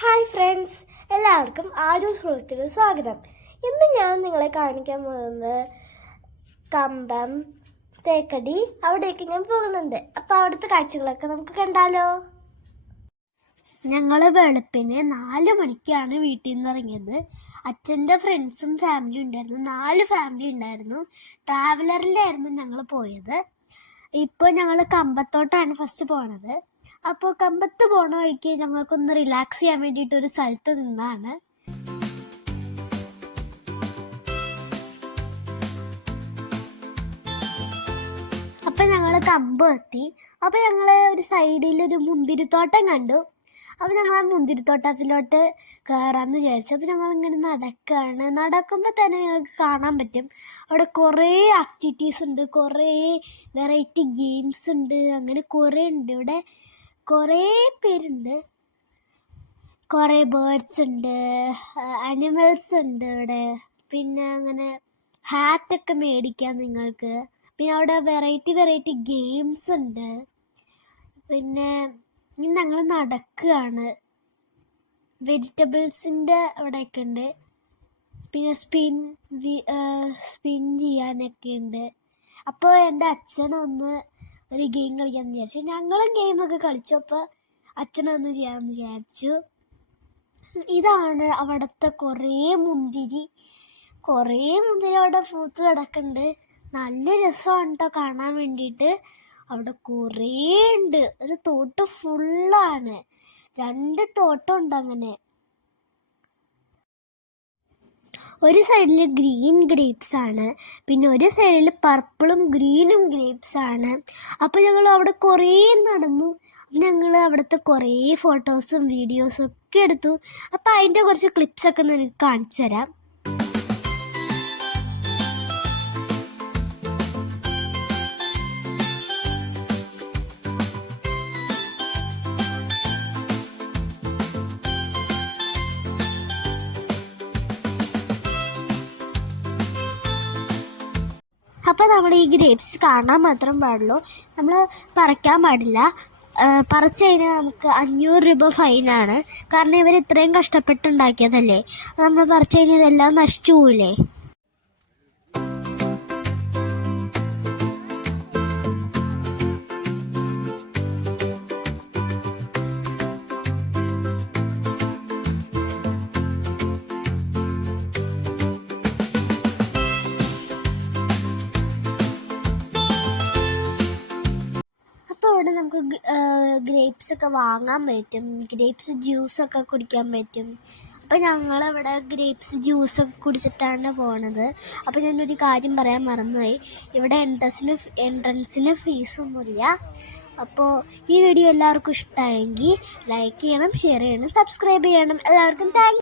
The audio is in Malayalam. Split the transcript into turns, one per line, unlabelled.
ഹായ് ഫ്രണ്ട്സ് എല്ലാവർക്കും ആരു സുഹൃത്തിന് സ്വാഗതം. ഇന്ന് ഞാൻ നിങ്ങളെ കാണിക്കാൻ പോകുന്നത് കമ്പം തേക്കടി അവിടേക്ക് ഞാൻ പോകുന്നുണ്ട്. അപ്പോൾ അവിടുത്തെ കാഴ്ചകളൊക്കെ നമുക്ക് കണ്ടാലോ? ഞങ്ങൾ വെളുപ്പിന് നാല് മണിക്കാണ് വീട്ടിൽ നിന്ന് ഇറങ്ങിയത്. അച്ഛന്റെ ഫ്രണ്ട്സും ഫാമിലി ഉണ്ടായിരുന്നു. നാല് ഫാമിലി ഉണ്ടായിരുന്നു. ട്രാവലറിലായിരുന്നു ഞങ്ങൾ പോയത്. ഇപ്പോൾ ഞങ്ങൾ കമ്പത്തോട്ടാണ് ഫസ്റ്റ് പോണത്. അപ്പോൾ കമ്പത്ത് പോണ വഴിക്ക് ഞങ്ങൾക്കൊന്ന് റിലാക്സ് ചെയ്യാൻ വേണ്ടിയിട്ട് ഒരു സ്ഥലത്ത് നിന്നാണ്. അപ്പം ഞങ്ങൾ കമ്പ് എത്തി അപ്പം ഞങ്ങൾ ഒരു സൈഡിൽ ഒരു മുന്തിരിത്തോട്ടം കണ്ടു. അപ്പോൾ ഞങ്ങൾ ആ മുന്തിരിത്തോട്ടത്തിലോട്ട് കയറാമെന്ന് വിചാരിച്ചു. അപ്പോൾ ഞങ്ങൾ ഇങ്ങനെ നടക്കുകയാണ് നടക്കുമ്പോൾ തന്നെ ഞങ്ങൾക്ക് കാണാൻ പറ്റും. അവിടെ കുറേ ആക്ടിവിറ്റീസ് ഉണ്ട്. കുറേ വെറൈറ്റി ഗെയിംസ് ഉണ്ട്. അങ്ങനെ കുറേ ഉണ്ട് ഇവിടെ. കുറേ പേരുണ്ട്. കുറേ ബേർഡ്സ് ഉണ്ട് അനിമൽസ് ഉണ്ട് ഇവിടെ. പിന്നെ അങ്ങനെ ഹാറ്റൊക്കെ മേടിക്കാം നിങ്ങൾക്ക്. പിന്നെ അവിടെ വെറൈറ്റി വെറൈറ്റി ഗെയിംസ് ഉണ്ട്. പിന്നെ ഇനി ഞങ്ങൾ നടക്കുകയാണ്. വെജിറ്റബിൾസിന്റെ അവിടെയൊക്കെ ഉണ്ട്. പിന്നെ സ്പിൻ സ്പിൻ ചെയ്യാനൊക്കെ ഉണ്ട്. അപ്പോൾ എന്റെ അച്ഛനൊന്ന് ഒരു ഗെയിം കളിക്കാമെന്ന് വിചാരിച്ചു. ഞങ്ങളും ഗെയിമൊക്കെ കളിച്ചപ്പോൾ അച്ഛനൊന്ന് ചെയ്യാമെന്ന് വിചാരിച്ചു. ഇതാണ് അവിടുത്തെ കുറേ മുന്തിരി. കുറേ മുന്തിരി അവിടെ പൂത്ത് കിടക്കുന്നുണ്ട് നല്ല രസമാണ് കേട്ടോ കാണാൻ വേണ്ടിയിട്ട്. അവിടെ കുറേ ഉണ്ട് ഒരു തോട്ടം ഫുള്ളാണ് രണ്ട് തോട്ടം ഉണ്ട് അങ്ങനെ. ഒരു സൈഡിൽ ഗ്രീൻ ഗ്രേപ്സ് ആണ്. പിന്നെ ഒരു സൈഡിൽ പർപ്പിളും ഗ്രീനും ഗ്രേപ്സ് ആണ്. അപ്പോൾ ഞങ്ങൾ അവിടെ കുറേ നടന്നു. ഞങ്ങൾ അവിടുത്തെ കുറേ ഫോട്ടോസും വീഡിയോസും ഒക്കെ എടുത്തു. അപ്പോൾ അതിന്റെ കുറച്ച് ക്ലിപ്സൊക്കെ നിനക്ക് കാണിച്ചു തരാം. അപ്പോൾ നമ്മൾ ഈ ഗ്രേപ്സ് കാണാൻ മാത്രം പാടുള്ളൂ. നമ്മൾ പറിക്കാൻ പാടില്ല. പറിച്ചു കഴിഞ്ഞാൽ നമുക്ക് അഞ്ഞൂറ് രൂപ ഫൈനാണ് കാരണം ഇവർ ഇത്രയും കഷ്ടപ്പെട്ടുണ്ടാക്കിയതല്ലേ നമ്മൾ പറിച്ച് കഴിഞ്ഞാൽ ഇതെല്ലാം നശിച്ചു പോവില്ലേ നമുക്ക് ഗ്രേപ്സ് ഒക്കെ വാങ്ങാൻ പറ്റും. ഗ്രേപ്സ് ജ്യൂസ് ഒക്കെ കുടിക്കാൻ പറ്റും. അപ്പോൾ ഞങ്ങളിവിടെ ഗ്രേപ്സ് ജ്യൂസ് ഒക്കെ കുടിച്ചിട്ടാണ് പോണത്. അപ്പോൾ ഞാനൊരു കാര്യം പറയാൻ മറന്നുപോയി. ഇവിടെ എൻട്രൻസിന് എൻട്രൻസിന് ഫീസൊന്നുമില്ല അപ്പോൾ ഈ വീഡിയോ എല്ലാവർക്കും ഇഷ്ടമായെങ്കിൽ ലൈക്ക് ചെയ്യണം ഷെയർ ചെയ്യണം സബ്സ്ക്രൈബ് ചെയ്യണം. എല്ലാവർക്കും താങ്ക്